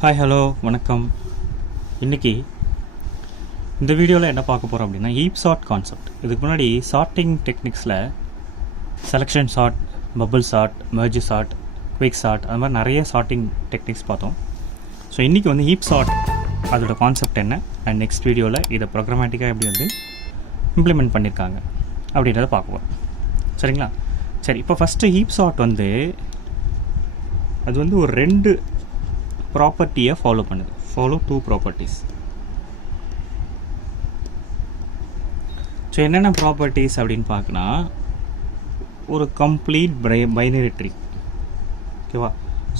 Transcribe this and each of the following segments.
Hi hello வணக்கம். இன்றைக்கி இந்த வீடியோவில் என்ன பார்க்க போகிறோம் அப்படின்னா ஹீப் சார்ட் கான்செப்ட். இதுக்கு முன்னாடி சார்ட்டிங் டெக்னிக்ஸில் selection sort, bubble sort, merge sort, quick sort, அது மாதிரி நிறைய சார்ட்டிங் டெக்னிக்ஸ் பார்த்தோம். ஸோ இன்றைக்கி வந்து ஹீப் சார்ட் அதோட கான்செப்ட் என்ன, அண்ட் நெக்ஸ்ட் வீடியோவில் இதை ப்ரோக்ராமேட்டிக்காக எப்படி வந்து இம்ப்ளிமெண்ட் பண்ணியிருக்காங்க அப்படின்றத பார்க்குவோம். சரிங்களா? சரி, இப்போ ஃபஸ்ட்டு ஹீப் சார்ட் வந்து அது வந்து ஒரு ரெண்டு ப்ராப்பர்ட்டியை ஃபாலோ பண்ணுது. Follow two properties. ஸோ என்னென்ன ப்ராப்பர்ட்டிஸ் அப்படின்னு பார்க்கணும். ஒரு கம்ப்ளீட் பைனரி ட்ரீ, ஓகேவா?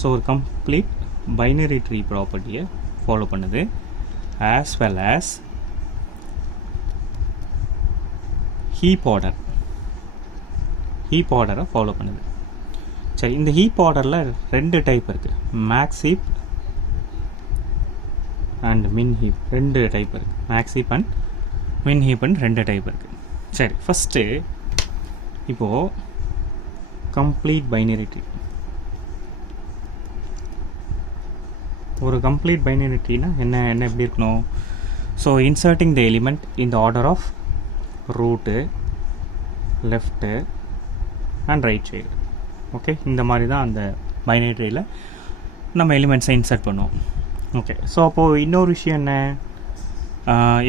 ஸோ ஒரு கம்ப்ளீட் பைனரி ட்ரீ ப்ராப்பர்ட்டியை ஃபாலோ பண்ணுது, ஆஸ் வெல் ஆஸ் ஹீப் ஆர்டரை ஃபாலோ பண்ணுது. சரி, இந்த ஹீப் ஆர்டரில் ரெண்டு டைப் இருக்குது, max heap and min heap. ரெண்டு டைப் இருக்குது, மேக்ஸ் ஹீப் அண்ட் மின் ஹீப்னு ரெண்டு டைப் இருக்குது. சரி, ஃபஸ்ட்டு இப்போது கம்ப்ளீட் பைனரி ட்ரீ. ஒரு கம்ப்ளீட் பைனரி ட்ரீனா என்ன எப்படி இருக்கணும்? So inserting the element in the order of root, left and right side. Okay, இந்த மாதிரி தான் அந்த பைனரி ட்ரீயில் நம்ம எலிமெண்ட்ஸை இன்சர்ட் பண்ணுவோம். ஓகே, ஸோ அப்போது இன்னொரு விஷயம் என்ன,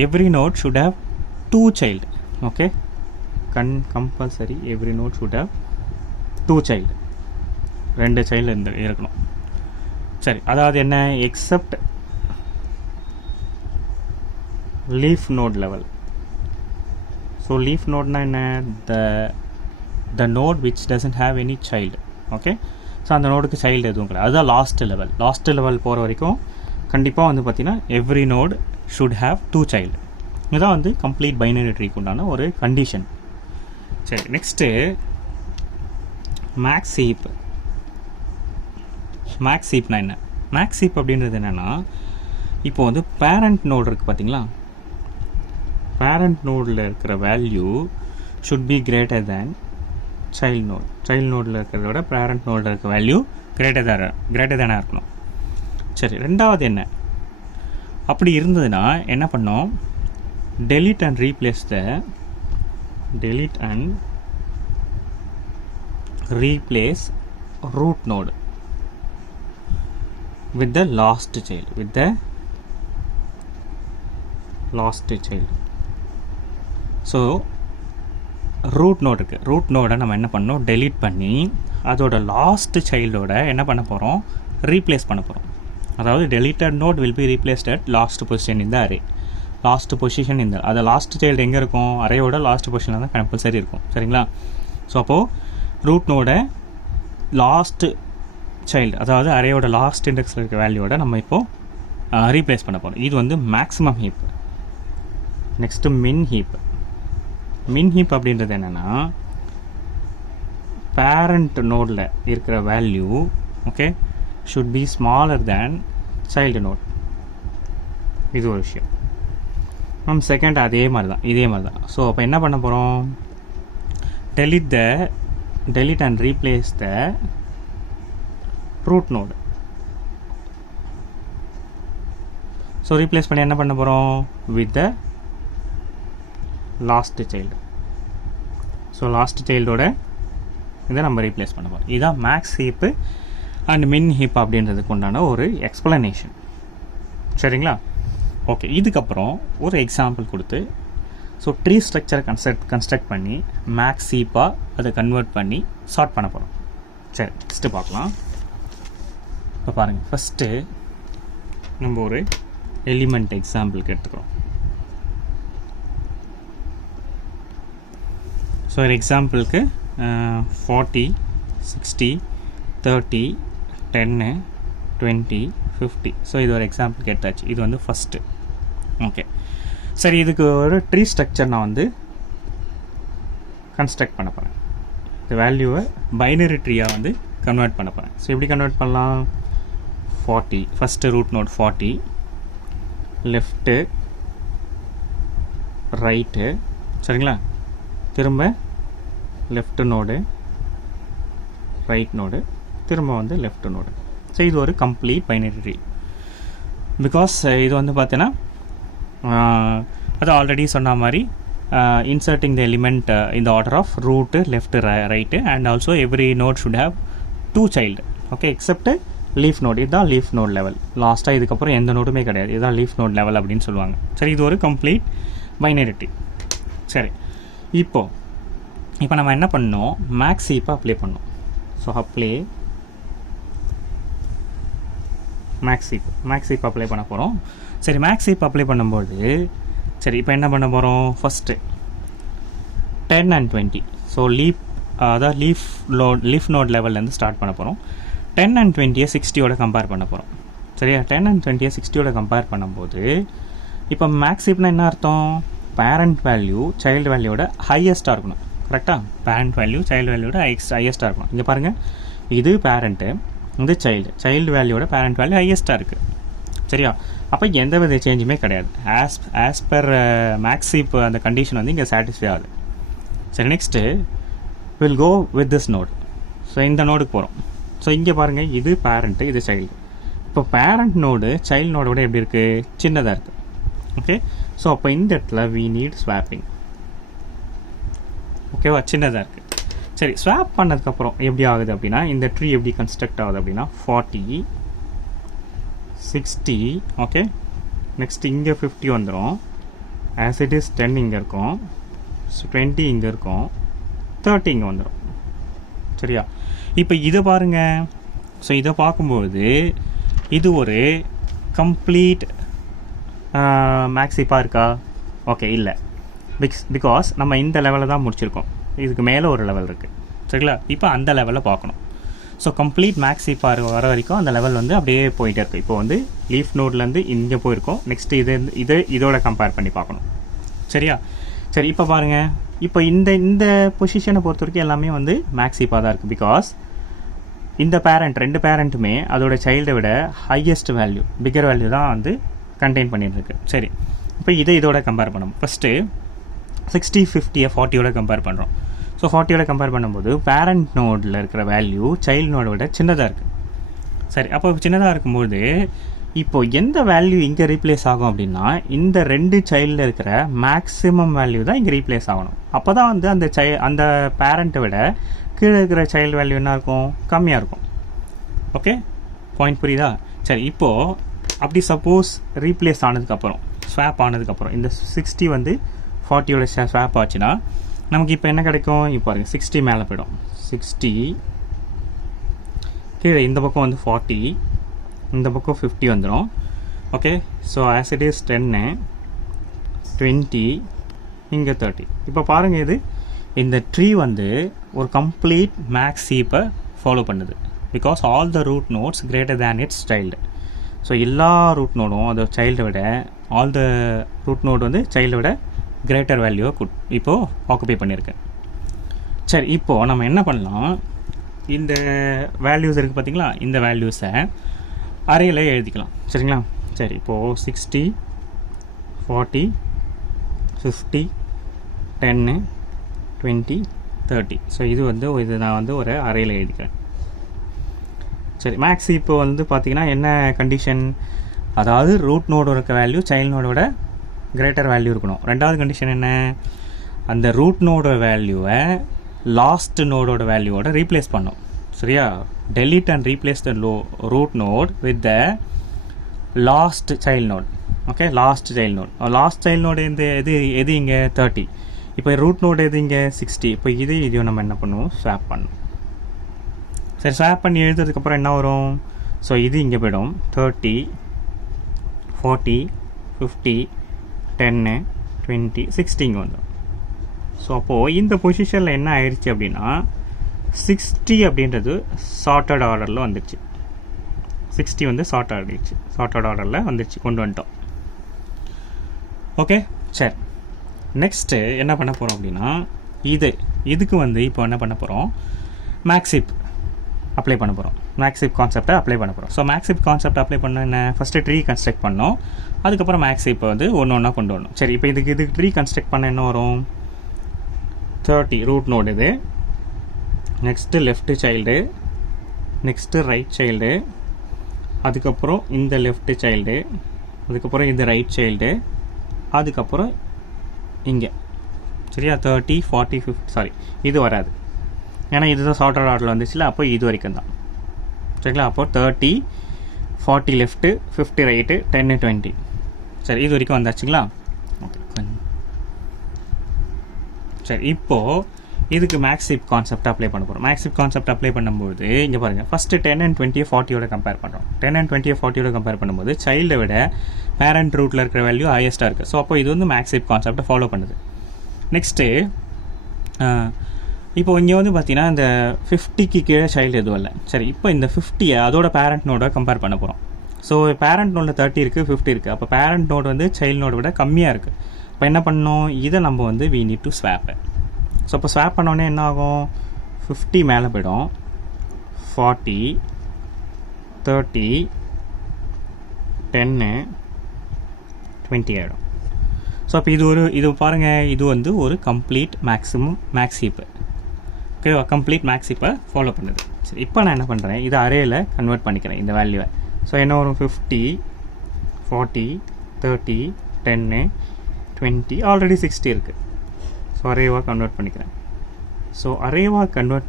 every node should have two child. Okay, compulsory every node should have two child, ரெண்டு சைல்டு இருக்கணும். சரி, அதாவது என்ன, except leaf node level. So leaf நோட்னா என்ன, the node which doesn't have any child. Okay, so அந்த நோடுக்கு சைல்டு எதுவும் கிடையாது. அதுதான் லாஸ்ட் லெவல் போகிற வரைக்கும் கண்டிப்பாக வந்து பார்த்திங்கன்னா every node should have two child. இதுதான் வந்து கம்ப்ளீட் பைனரி ட்ரீக்கு உண்டான ஒரு கண்டிஷன். சரி, நெக்ஸ்ட்டு மேக்ஸ் ஹீப்னா என்ன? மேக்ஸ் ஹீப் அப்படின்றது என்னென்னா, இப்போ வந்து பேரண்ட் நோடு இருக்குது பார்த்தீங்களா, பேரண்ட் நோடில் இருக்கிற value should be greater than child நோடில் இருக்கிறத விட பேரண்ட் நோடில் இருக்க வேல்யூ கிரேட்டர் தேனாக இருக்கணும். சரி, ரெண்டாவது என்ன, அப்படி இருந்ததுன்னா என்ன பண்ணோம், delete and replace root node with the last child. So root node இருக்குது, ரூட் நோடை நம்ம என்ன பண்ணோம், டெலீட் பண்ணி அதோட லாஸ்ட் சைல்டோட என்ன பண்ண போகிறோம், ரீப்ளேஸ் பண்ண போகிறோம். அதாவது deleted node will be replaced at last position in the array. அது லாஸ்ட் சைல்டு எங்கே இருக்கும், அரேயோட லாஸ்ட் பொசிஷனில் தான் கம்பல்சரி இருக்கும். சரிங்களா? ஸோ அப்போது ரூட் நோட லாஸ்ட் சைல்டு, அதாவது அரேயோட லாஸ்ட் இண்டெக்ஸில் இருக்க வேல்யூவோட நம்ம இப்போது ரீப்ளேஸ் பண்ண போகிறோம். இது வந்து மேக்ஸிமம் ஹீப். நெக்ஸ்ட்டு மின் ஹீப் அப்படின்றது என்னென்னா, பேரண்ட் நோடில் இருக்கிற value okay should be smaller than child node. இது ஒரு விஷயம். செகண்ட் இதே மாதிரி தான். ஸோ அப்போ என்ன பண்ண போகிறோம், delete and replace the root node. So replace பண்ணி என்ன பண்ண போகிறோம், with the last child. So last சைல்டோட இதை நம்ம ரீப்ளேஸ் பண்ண போகிறோம். இதுதான் max heap and min heap அப்படின்றதுக்கு உண்டான ஒரு எக்ஸ்ப்ளனேஷன். சரிங்களா? ஓகே, இதுக்கப்புறம் ஒரு எக்ஸாம்பிள் கொடுத்து ஸோ ட்ரீ ஸ்ட்ரக்சரை கன்ஸ்ட்ரக்ட் பண்ணி மேக்ஸ் ஹீப்பாக அதை கன்வெர்ட் பண்ணி சார்ட் பண்ண போகிறோம். சரி, ஃபஸ்ட்டு பார்க்கலாம். இப்போ பாருங்கள், ஃபஸ்ட்டு நம்ம ஒரு எலிமெண்ட் எக்ஸாம்பிளுக்கு எடுத்துக்கிறோம். ஸோ ஒரு எக்ஸாம்பிளுக்கு 40, 60, 30, 10, 20, 50. ஸோ இது ஒரு எக்ஸாம்பிள் கேட்டாச்சு. இது வந்து ஃபஸ்ட்டு. ஓகே, சரி, இதுக்கு ஒரு ட்ரீ ஸ்ட்ரக்சர் நான் வந்து கன்ஸ்ட்ரக்ட் பண்ண போகிறேன். இந்த வேல்யூவை பைனரி ட்ரீயாக வந்து கன்வெர்ட் பண்ண போகிறேன். ஸோ எப்படி கன்வெர்ட் பண்ணலாம், 40 first root node 40, left right, சரிங்களா, திரும்ப லெஃப்ட் நோடு, ரைட் நோடு, திரும்ப வந்து லெஃப்ட் நோடு. ஸோ இது ஒரு கம்ப்ளீட் பைனரி ட்ரீ. பிகாஸ் இது வந்து பார்த்தீங்கன்னா அது ஆல்ரெடி சொன்ன மாதிரி இன்சர்ட்டிங் த எலிமெண்ட் இந்த order of root left right and also every node should have 2 child. Okay, except leaf node. இதுதான் லீஃப் நோட் லெவல். லாஸ்ட்டாக இதுக்கப்புறம் எந்த நோட்டுமே கிடையாது. இதுதான் லீஃப் நோட் லெவல் அப்படின்னு சொல்லுவாங்க. சரி, இது ஒரு கம்ப்ளீட் பைனரி. சரி, இப்போ நம்ம என்ன பண்ணோம், மேக்ஸ் ஹீப்பை அப்ளை பண்ணோம். So apply max heap apply பண்ண போகிறோம். சரி, மேக்ஸ் ஹீப் அப்ளை பண்ணும்போது சரி இப்போ என்ன பண்ண போகிறோம், ஃபஸ்ட்டு 10 and 20. ஸோ அதாவது லீஃப் நோட் லெவல்லேருந்து ஸ்டார்ட் பண்ண போகிறோம். 10 and 20 60யோட கம்பேர் பண்ண போகிறோம். சரியா, 10 and 20 60யோட கம்பேர் பண்ணும்போது இப்போ மேக்ஸ் ஹீப்னா என்ன அர்த்தம், பேரண்ட் வேல்யூ சைல்டு வேல்யூவோட ஹையஸ்ட்டாக இருக்கணும். கரெக்டாக, பேரண்ட் வேல்யூ சைல்டு வேல்யூவோட ஹையஸ்ட்டாக இருக்கணும். இங்கே பாருங்கள், இது பேரண்ட்டு, இது சைல்டு வேல்யூவோட பேரண்ட் வேல்யூ ஹையஸ்ட்டாக இருக்குது. சரியா, அப்போ எந்த வித சேஞ்சுமே கிடையாது. ஆஸ் பர் மேக்ஸ் ஹீப் அந்த கண்டிஷன் வந்து இங்கே சாட்டிஸ்ஃபை ஆகுது. சரி, next will go with this node. So இந்த நோடுக்கு போகிறோம். ஸோ இங்கே பாருங்கள், இது பேரண்ட்டு, இது சைல்டு. இப்போ பேரண்ட் நோடு சைல்டு நோடோட எப்படி இருக்குது, சின்னதாக இருக்குது. ஓகே, ஸோ அப்போ இந்த இடத்துல வி நீட் ஸ்வாப்பிங். ஓகேவா, சின்னதாக இருக்குது. சரி, ஸ்வாப் பண்ணதுக்கப்புறம் எப்படி ஆகுது அப்படின்னா, இந்த ட்ரீ எப்படி கன்ஸ்ட்ரக்ட் ஆகுது அப்படின்னா 40 60. ஓகே, நெக்ஸ்ட் இங்கே 50 வந்துடும். ஆஸ் இட் இஸ் 10 இங்கே இருக்கும், 20 இங்கே இருக்கும், 30 இங்கே வந்துடும். சரியா, இப்போ இதை பாருங்கள். ஸோ இதை பார்க்கும்போது இது ஒரு கம்ப்ளீட் மேக்ஸ் ஹீப்பாக இருக்கா? ஓகே, இல்லை. பிகாஸ் நம்ம இந்த லெவலில் தான் முடிச்சிருக்கோம். இதுக்கு மேலே ஒரு லெவல் இருக்குது. சரிங்களா, இப்போ அந்த லெவலில் பார்க்கணும். ஸோ கம்ப்ளீட் மேக்ஸ் ஹீப்பாக வர வரைக்கும் அந்த லெவல் வந்து அப்படியே போயிட்டே இருக்குது. இப்போ வந்து லீஃப் நோட்லேருந்து இங்கே போயிருக்கோம். நெக்ஸ்ட்டு இதோட கம்பேர் பண்ணி பார்க்கணும். சரியா, சரி இப்போ பாருங்கள், இப்போ இந்த பொசிஷனை பொறுத்த வரைக்கும் எல்லாமே வந்து மேக்ஸ் ஹீப்பாக தான் இருக்குது. பிகாஸ் இந்த ரெண்டு பேரண்ட்டுமே அதோட சைல்டை விட ஹையஸ்ட் வேல்யூ, பிக்கர் வேல்யூ தான் வந்து கண்டெயின் பண்ணிட்டுருக்கு. சரி, இப்போ இதோட கம்பேர் பண்ணணும். ஃபஸ்ட்டு 60 50 40யோட கம்பேர் பண்ணுறோம். ஸோ 40யோட கம்பேர் பண்ணும்போது பேரண்ட் நோடில் இருக்கிற வேல்யூ சைல்டு நோடை விட சின்னதாக இருக்குது. சரி, அப்போ சின்னதாக இருக்கும்போது இப்போ எந்த வேல்யூ இங்கே ரீப்ளேஸ் ஆகும் அப்படின்னா, இந்த 2 சைல்டில் இருக்கிற மேக்ஸிமம் வேல்யூ தான் இங்கே ரீப்ளேஸ் ஆகணும். அப்போ தான் வந்து அந்த பேரண்ட்டை விட கீழே இருக்கிற சைல்டு வேல்யூ என்ன இருக்கும், கம்மியாக இருக்கும். ஓகே, பாயிண்ட் புரியுதா? சரி, இப்போது அப்படி சப்போஸ் ரீப்ளேஸ் ஆனதுக்கப்புறம், ஸ்வாப் ஆனதுக்கப்புறம் இந்த 60 வந்து 40யோட ஸ்வாப் ஆச்சுன்னா நமக்கு இப்போ என்ன கிடைக்கும், இப்போ பாருங்கள் 60 மேலே போய்டும். 60 கீழே இந்த பக்கம் வந்து 40, இந்த பக்கம் 50 வந்துடும். Okay, so as it is 10 20 இங்கே 30. இப்போ பாருங்கள், இது இந்த ட்ரீ வந்து ஒரு கம்ப்ளீட் மேக்ஸ் ஹீப்பை ஃபாலோ பண்ணுது. Because all the root nodes greater than its child. So எல்லா ரூட் நோடும் அதை சைல்டை விட, ஆல் த ரூட் நோட் வந்து சைல்டை விட கிரேட்டர் வேல்யூவை இப்போது ஆக்குபை பண்ணியிருக்கேன். சரி, இப்போது நம்ம என்ன பண்ணலாம், இந்த வேல்யூஸ் இருக்குது பார்த்தீங்களா, இந்த வேல்யூஸை அரேயில் எழுதிக்கலாம். சரிங்களா, சரி, இப்போது 60 40 50 10 20 30. ஸோ இது நான் வந்து ஒரு அரேயில் எழுதிக்கிறேன். சரி, மேக்ஸ் இப்போ வந்து பார்த்திங்கன்னா என்ன கண்டிஷன், அதாவது ரூட் நோடு இருக்க வேல்யூ சைல்டு நோடோட கிரேட்டர் வேல்யூ இருக்கணும். ரெண்டாவது கண்டிஷன் என்ன, அந்த ரூட் நோடோட வேல்யூவை லாஸ்ட் நோடோட வேல்யூவோட ரீப்ளேஸ் பண்ணோம். சரியா, delete and replace the root node with the last child node. Okay, last child node எது இங்கே 30. இப்போ ரூட் நோடு எது இங்கே 60. இப்போ இதையும் நம்ம என்ன பண்ணுவோம், ஸ்வாப் பண்ணுவோம். சரி, ஸ்வாப் பண்ணி எழுதுறதுக்கப்புறம் என்ன வரும், ஸோ இது இங்கே போய்டும். 30 40 50 10 20 60 இங்கே வந்துடும். ஸோ அப்போது இந்த பொசிஷனில் என்ன ஆயிடுச்சு அப்படின்னா, 60 அப்படின்றது சார்ட்டட் ஆர்டரில் வந்துடுச்சு. 60 வந்து சார்ட்டட் ஆர்டரில் வந்துடுச்சு, கொண்டு வந்துட்டோம். ஓகே, சரி, நெக்ஸ்ட்டு என்ன பண்ண போகிறோம் அப்படின்னா, இதுக்கு வந்து இப்போ என்ன பண்ண போகிறோம், மேக்ஸ் ஹீப் அப்ளை பண்ண போகிறோம். மேக்ஸ் ஹீப் கான்செப்டை அப்ளை பண்ண போகிறோம். So max heap concept apply பண்ண என்ன, ஃபஸ்ட்டு ட்ரீ கன்ஸ்ட்ரக்ட் பண்ணோம், அதுக்கப்புறம் மேக்ஸ் ஹீப்பை வந்து ஒன்றா கொண்டு வரணும். சரி, இப்போ இதுக்கு ட்ரீ கன்ஸ்ட்ரக்ட் பண்ண என்ன வரும், 30 ரூட் நோடு இது, next left child, next right child, அதுக்கப்புறம் இந்த லெஃப்ட் சைல்டு, அதுக்கப்புறம் இந்த ரைட் சைல்டு, அதுக்கப்புறம் இங்கே சரியா 30 40 50 சாரி இது வராது, ஏன்னா இதுதான் சார்ட்டட் ஆர்டரில் வந்துச்சுல, அப்போ இது வரைக்கும் தான் சரிங்களா. அப்போது 30 40 லெஃப்ட்டு 50 ரைட்டு 10 20 சரி இது வரைக்கும் வந்தாச்சுங்களா. ஓகே சரி, இப்போது இதுக்கு மேக்ஸிப் கான்செப்ட் அப்ளை பண்ண போகிறோம். மேக்ஸிப் கான்செப்ட் அப்ளை பண்ணும்போது இங்கே பாருங்கள், ஃபஸ்ட்டு 10 and 20 40யோட கம்பேர் பண்ணுறோம். 10 and 20 40யோட கம்பேர் பண்ணும்போது சைல்டை விட பேரண்ட் ரூட்டில் இருக்கிற வேல்யூ ஹையஸ்ட்டாக இருக்குது. ஸோ அப்போ இது வந்து மேக்ஸிப் கான்செப்டை ஃபாலோ பண்ணுது. நெக்ஸ்ட்டு இப்போ இங்கே வந்து பார்த்தீங்கன்னா இந்த 50க்கு கீழே சைல்டு எதுவும் இல்லை. சரி, இப்போ இந்த 50யை அதோட பேரண்ட் நோட கம்பேர் பண்ண போகிறோம். ஸோ பேரண்ட் நோடில் 30 இருக்குது 50 இருக்குது. அப்போ பேரண்ட் நோடு வந்து சைல்டு நோட விட கம்மியாக இருக்குது. இப்போ என்ன பண்ணணும், இதை நம்ம வந்து we need to swap. So இப்போ ஸ்வாப் பண்ணோடனே என்ன ஆகும், 50 மேலே போய்டும், 40 30 10 20 ஆகிடும். ஸோ அப்போ இது பாருங்கள், இது வந்து ஒரு கம்ப்ளீட் மேக்ஸிப்பு ஓகேவா, கம்ப்ளீட் மேக்ஸிப்பை ஃபாலோ பண்ணுது. சரி, இப்போ நான் என்ன பண்ணுறேன், இதை அரேயில் கன்வெர்ட் பண்ணிக்கிறேன் இந்த வேல்யூவை. ஸோ என்ன வரும், 50 40 30 10 20 ஆல்ரெடி 60 இருக்குது. ஸோ அரேவாக கன்வெர்ட் பண்ணிக்கிறேன். ஸோ அரேவாக கன்வெர்ட்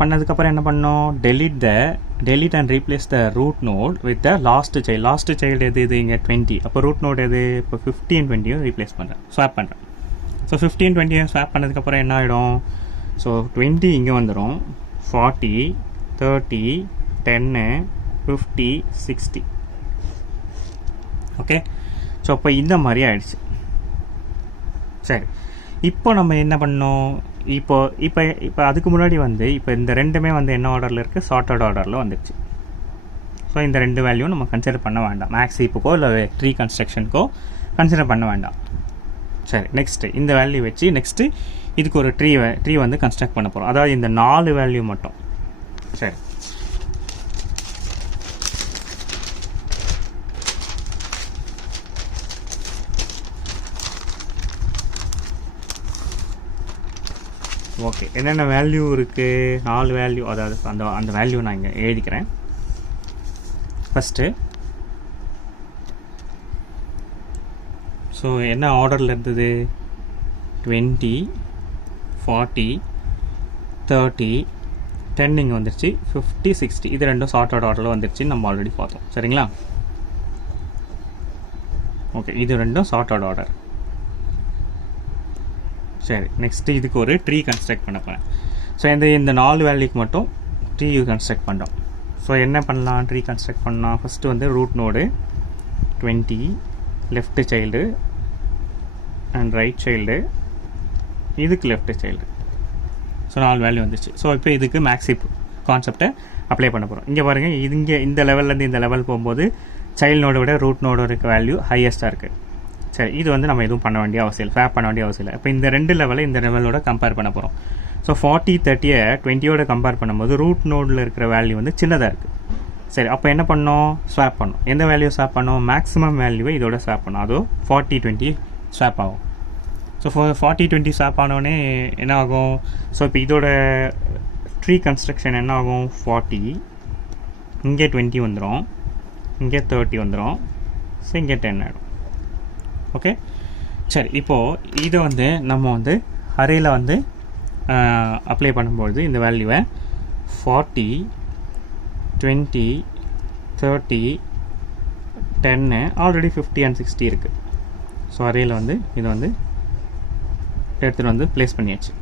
பண்ணதுக்கப்புறம் என்ன பண்ணோம், delete and replace the root node with the last child எது இங்கே 20. அப்போ ரூட் நோட் எது, இப்போ 50 and 20 ரீப்ளேஸ் பண்ணுறேன், ஸ்வாப் பண்ணுறேன். ஸோ 50 and 20 ஸ்வாப் பண்ணதுக்கப்புறம் என்ன ஆகிடும், ஸோ 20 இங்கே வந்துடும், 40 30 10 50 60 ஓகே. ஸோ அப்போ இந்த மாதிரி ஆயிடுச்சு. சரி, இப்போ நம்ம என்ன பண்ணோம், இப்போ அதுக்கு முன்னாடி வந்து இப்போ இந்த ரெண்டுமே வந்து என்ன ஆர்டரில் இருக்குது, சார்ட்டட் ஆர்டரில் வந்துடுச்சு. ஸோ இந்த ரெண்டு வேல்யூவும் நம்ம கன்சிடர் பண்ண வேண்டாம், மேக்ஸிப்புக்கோ இல்லை ட்ரீ கன்ஸ்ட்ரக்ஷனுக்கோ கன்சிடர் பண்ண வேண்டாம். சரி, நெக்ஸ்ட்டு இந்த வேல்யூ வச்சு நெக்ஸ்ட்டு இதுக்கு ஒரு ட்ரீ வந்து கன்ஸ்ட்ரக்ட் பண்ண போகிறோம், அதாவது இந்த 4 வேல்யூ மட்டும். சரி, ஓகே, என்னென்ன வேல்யூ இருக்குது, 4 வேல்யூ, அதாவது அந்த வேல்யூ நான் இங்கே எழுதிக்கிறேன். ஃபஸ்ட்டு ஸோ என்ன ஆர்டரில் இருந்தது, 20 40 30 10 இங்கே வந்துருச்சு, 50 60 இது ரெண்டும் சார்ட்டட் ஆர்டரில் வந்துருச்சு, நம்ம ஆல்ரெடி பார்த்தோம் சரிங்களா. ஓகே, இது ரெண்டும் சார்ட்டட் ஆர்டர். சரி, நெக்ஸ்ட்டு இதுக்கு ஒரு ட்ரீ கன்ஸ்ட்ரக்ட் பண்ண போகிறேன். ஸோ இந்த 4 வேல்யூக்கு மட்டும் ட்ரீ கன்ஸ்ட்ரக்ட் பண்ணுறோம். ஸோ என்ன பண்ணலாம், ட்ரீ கன்ஸ்ட்ரக்ட் பண்ணலாம். ஃபஸ்ட்டு வந்து root node 20 left child and right child, இதுக்கு லெஃப்ட் சைல்டு. ஸோ 4 வேல்யூ வந்துச்சு. ஸோ இப்போ இதுக்கு மேக்ஸிப் கான்செப்டை அப்ளை பண்ண போகிறோம். இங்கே பாருங்கள், இங்கே இந்த லெவல்லேருந்து இந்த லெவல் போகும்போது சைல்டு நோட விட ரூட் நோட இருக்க வேல்யூ ஹையஸ்ட்டாக இருக்குது. சரி, இது வந்து நம்ம எதுவும் பண்ண வேண்டிய அவசியம் இல்லை, ஸ்வாப் பண்ண வேண்டிய அவசியம் இல்லை. இப்போ இந்த ரெண்டு லெவலை இந்த லெவலோட கம்பேர் பண்ண போகிறோம். ஸோ 40 30யை 20யோட கம்பேர் பண்ணும்போது ரூட் நோடில் இருக்கிற வேல்யூ வந்து சின்னதாக இருக்குது. சரி, அப்போ என்ன பண்ணோம், ஸ்வாப் பண்ணோம். எந்த வேல்யூ ஸ்வாப் பண்ணோம், மேக்ஸிமம் வேல்யூவை இதோட ஸ்வாப் பண்ணோம், அதுவும் 40 20 ஸ்வாப் ஆகும். ஸோ 40 20 ஸ்வாப் ஆனோடனே என்ன ஆகும், ஸோ இப்போ இதோட ட்ரீ கன்ஸ்ட்ரக்ஷன் என்ன ஆகும், 40 இங்கே 20 வந்துடும், இங்கே 30 வந்துடும், ஸோ இங்கே 10 ஆகிடும். ஓகே, சரி, இப்போது இதை வந்து நம்ம வந்து அரேயில் வந்து அப்ளை பண்ணும்பொழுது இந்த வேல்யூவை 40 20 30 10 ஆல்ரெடி 50 and 60 இருக்குது. ஸோ அரேயில் வந்து இதை வந்து எடுத்துகிட்டு வந்து ப்ளேஸ் பண்ணியாச்சு.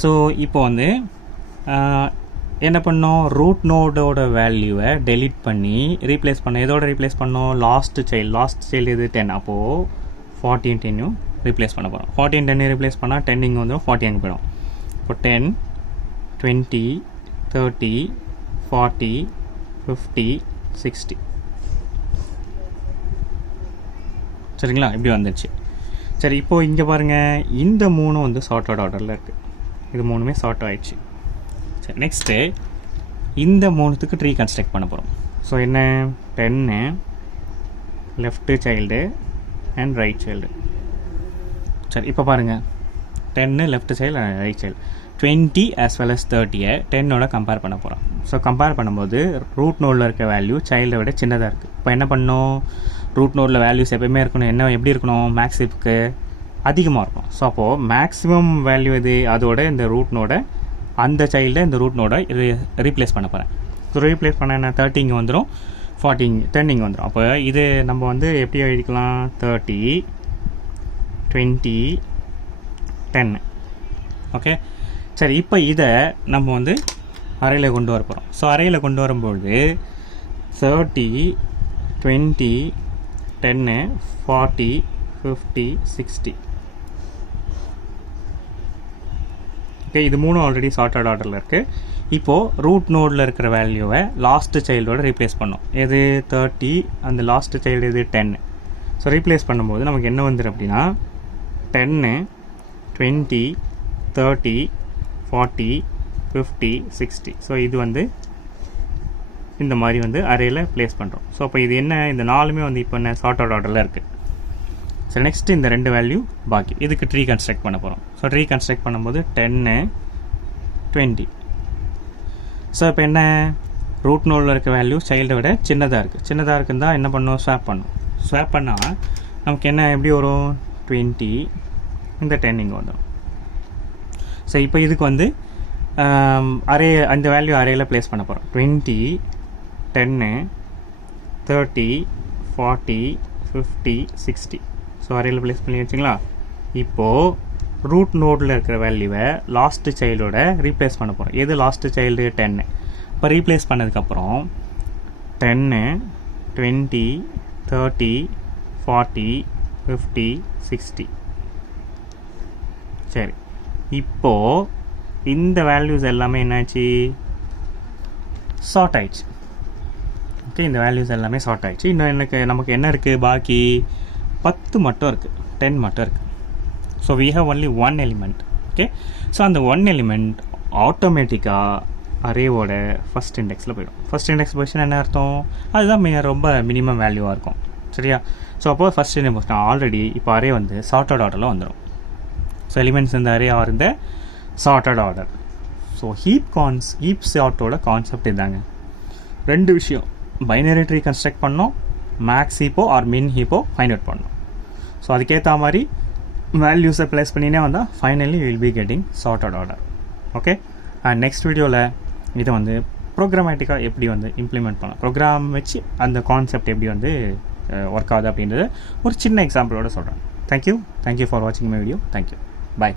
ஸோ இப்போ வந்து என்ன பண்ணோம், ரூட் நோடோட வேல்யூவை டெலீட் பண்ணி ரீப்ளேஸ் பண்ணோம். எதோட ரீப்ளேஸ் பண்ணோம், லாஸ்ட் சைல்டு இது 10. அப்போது 40 and 10 ரீப்ளேஸ் பண்ண போகிறோம். 40 and 10 ரீப்ளேஸ் பண்ணால் 10 இங்கே வந்துடும், 40 அங்கே போயிடும். இப்போ 10 20 30 40 50 60 சரிங்களா, இப்படி வந்துடுச்சு. சரி, இப்போது இங்கே பாருங்கள், இந்த 3 வந்து சார்ட்டட் ஆர்டரில் இருக்குது, இது 3மே சார்ட் ஆகிடுச்சு. சரி, நெக்ஸ்ட்டு இந்த 3த்துக்கு ட்ரீ கன்ஸ்ட்ரக்ட் பண்ண போகிறோம். ஸோ என்ன, 10 left child and right child. சரி, இப்போ பாருங்கள், 10 left child and right child. 20 as well as 30-ஐ 10ஓட கம்பேர் பண்ண போகிறோம். ஸோ கம்பேர் பண்ணும்போது ரூட் நோடில் இருக்க வேல்யூ சைல்டை விட சின்னதாக இருக்குது. இப்போ என்ன பண்ணணும், ரூட் நோடில் வேல்யூஸ் எப்போயுமே இருக்கணும், என்ன எப்படி இருக்கணும், மேக்ஸிஃப்க்கு அதிகமாக இருக்கும். ஸோ அப்போது மேக்ஸிமம் வேல்யூ இது, அதோட இந்த ரூட் நோட அந்த சைல்டை இந்த ரூட் நோட ரீப்ளேஸ் பண்ண போகிறேன். ஸோ ரீப்ளேஸ் பண்ண என்ன, 30 இங்கே வந்துடும், 40 10 இங்கே வந்துடும். அப்போ இது நம்ம வந்து எப்படி எழுதிக்கலாம், 30 20 10. ஓகே சரி, இப்போ இதை நம்ம வந்து அறையில் கொண்டு வர போகிறோம். ஸோ அறையில் கொண்டு வரும்பொழுது 30 20 10 40 50 60. ஓகே, இது மூணும் ஆல்ரெடி சார்ட்டட் ஆர்டரில் இருக்குது. இப்போது ரூட் நோடில் இருக்கிற வேல்யூவை லாஸ்ட்டு சைல்டோட ரீப்ளேஸ் பண்ணோம். எது 30, அந்த லாஸ்ட்டு சைல்டு இது 10. ஸோ ரீப்ளேஸ் பண்ணும்போது நமக்கு என்ன வந்துடும் அப்படின்னா 10 20 30 40 50 60. ஸோ இது வந்து இந்த மாதிரி வந்து அரேயில் ப்ளேஸ் பண்ணுறோம். ஸோ அப்போ இது என்ன, இந்த நாலுமே வந்து இப்போ என்ன சார்ட்டட் ஆர்டரில் இருக்குது. ஸோ நெக்ஸ்ட்டு இந்த ரெண்டு வேல்யூ பாக்கி, இதுக்கு ட்ரீ கன்ஸ்ட்ரக்ட் பண்ண போகிறோம். ஸோ ட்ரீ கன்ஸ்ட்ரக்ட் பண்ணும்போது 10 20. ஸோ இப்போ என்ன, ரூட் நோடில் இருக்க வேல்யூ சைல்டை விட சின்னதாக இருக்குன்னு தான் என்ன பண்ணணும், ஸ்வாப் பண்ணணும். ஸ்வாப் பண்ணால் நமக்கு என்ன எப்படி வரும், 20 இந்த 10 இங்கே வந்துடும். ஸோ இப்போ இதுக்கு வந்து அரே, அந்த வேல்யூ அரேயில் ப்ளேஸ் பண்ண போகிறோம். 20 10 30 40 50 60. ஸோ அரேயில் ப்ளேஸ் பண்ணி வச்சுங்களா. இப்போது ரூட் நோடில் இருக்கிற வேல்யூவை லாஸ்ட்டு சைல்டோட ரீப்ளேஸ் பண்ண போகிறோம். எது லாஸ்ட்டு சைல்டு, 10. இப்போ ரீப்ளேஸ் பண்ணதுக்கப்புறம் 10 20 30 40 50 60. சரி, இப்போது இந்த வேல்யூஸ் எல்லாமே என்னாச்சு, சார்ட் ஆயிடுச்சு. ஓகே, இந்த வேல்யூஸ் எல்லாமே சார்ட் ஆயிடுச்சு. இன்னும் நமக்கு என்ன இருக்குது பாக்கி, 10 மட்டும் இருக்குது, 10 மட்டும் இருக்குது. So we have only one element. Okay, so அந்த ஒன் எலிமெண்ட் ஆட்டோமேட்டிக்காக அரேவோட ஃபஸ்ட் இண்டெக்ஸில் போயிடும். ஃபஸ்ட் இண்டெக்ஸ் பொசிஷன் என்ன அர்த்தம், அதுதான் ரொம்ப மினிமம் வேல்யூவாக இருக்கும். சரியா. ஸோ அப்போது ஃபஸ்ட் இண்டெக்ஸ் பொசிஷன் ஆல்ரெடி இப்போ அரே வந்து சார்ட்டட் ஆர்டரில் வந்துடும். ஸோ எலிமெண்ட்ஸ் இந்த அரே ஆர் இந்த சார்ட்டட் ஆர்டர். ஸோ ஹீப் சார்ட்டோட கான்செப்ட் இதாங்க. ரெண்டு விஷயம், பைனரி ட்ரீ கன்ஸ்ட்ரக்ட் பண்ணோம், மேக்ஸ் ஹீப்போ ஆர் மின் ஹீப்போ ஃபைண்ட் அவுட் பண்ணோம். ஸோ அதுக்கேற்ற மாதிரி வேல்யூஸை ப்ளேஸ் பண்ணினே வந்தால் finally will be getting sorted order. Okay, and next வீடியோவில் இதை வந்து ப்ரோக்ராமேட்டிக்காக எப்படி வந்து இம்ப்ளிமெண்ட் பண்ணலாம், ப்ரோக்ராம் வச்சு அந்த கான்செப்ட் எப்படி வந்து ஒர்க் ஆகுது அப்படின்றத ஒரு சின்ன எக்ஸாம்பிளோட சொல்கிறேன். தேங்க்யூ ஃபார் வாட்சிங் மை வீடியோ. Thank you, bye.